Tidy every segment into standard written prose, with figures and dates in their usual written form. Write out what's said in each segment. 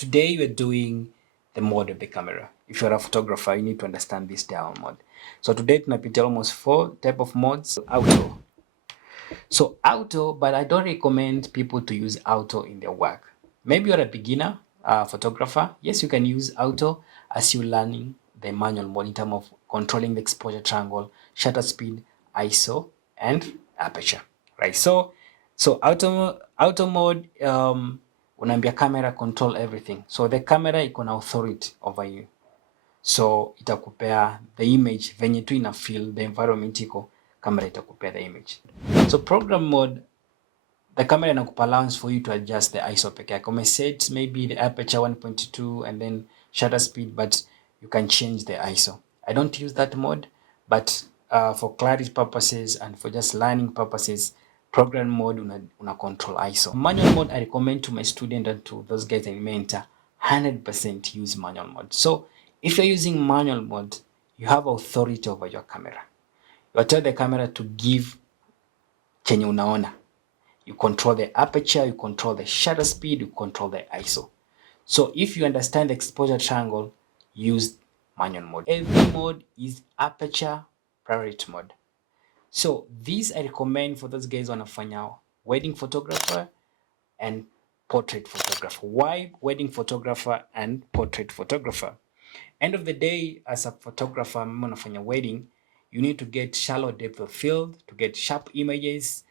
today we're doing the mode of the camera. If you're a photographer, you need to understand this dial mode. So today tunapitia almost 4 type of modes. Auto. So auto, but I don't recommend people to use auto in their work. Maybe you're a beginner photographer. Yes, you can use auto as you're learning the manual mode in terms of controlling the exposure triangle, shutter speed, ISO, and aperture. Right. So auto mode, unaambia camera control everything. So the camera iko na authority over you. So itakupea the image venye tu ina feel the environment iko, camera itakupea the image. So program mode, the camera inakupa allowance for you to adjust the ISO peke yake. Umeset maybe the aperture 1.2 and then shutter speed, but you can change the ISO. I don't use that mode, but for clarity purposes and for just learning purposes, program mode una control ISO. Manual mode, I recommend to my student and to those guys I mentor, 100% use manual mode. So if you're using manual mode, you have authority over your camera. You tell the camera to give chenye unaona. You control the aperture, you control the shutter speed, you control the ISO. So if you understand the exposure triangle, use manual mode. AV mode is aperture priority mode. So this I recommend for those guys wanafanya wedding photographer and portrait photographer. Why wedding photographer and portrait photographer? End of the day, as a photographer, unafanya wedding, you need to get shallow depth of field to get sharp images,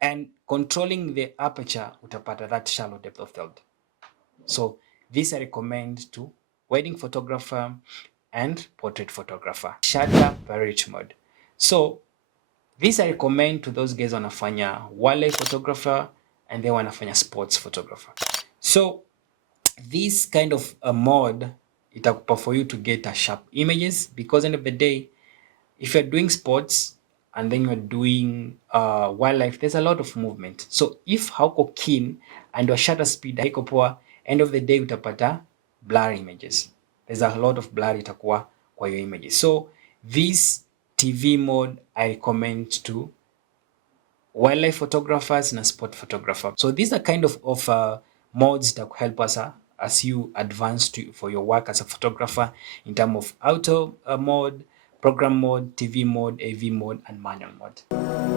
and controlling the aperture utapata that shallow depth of field. So this I recommend to wedding photographer and portrait photographer. Shutter priority mode. So this I recommend to those guys wanafanya wildlife photographer and they wanafanya sports photographer. So this kind of a mode itakupa for you to get a sharp images, because end of the day, if you're doing sports and then you're doing wildlife, there's a lot of movement. So if hauko keen and your shutter speed haiko poa, end of the day utapata blur images. There's a lot of blur itakuwa kwa your images. So this TV mode I recommend to wildlife photographers and sport photographers. So these are kind of modes that help us as you advance for your work as a photographer in terms of auto mode, program mode, TV mode, AV mode, and manual mode.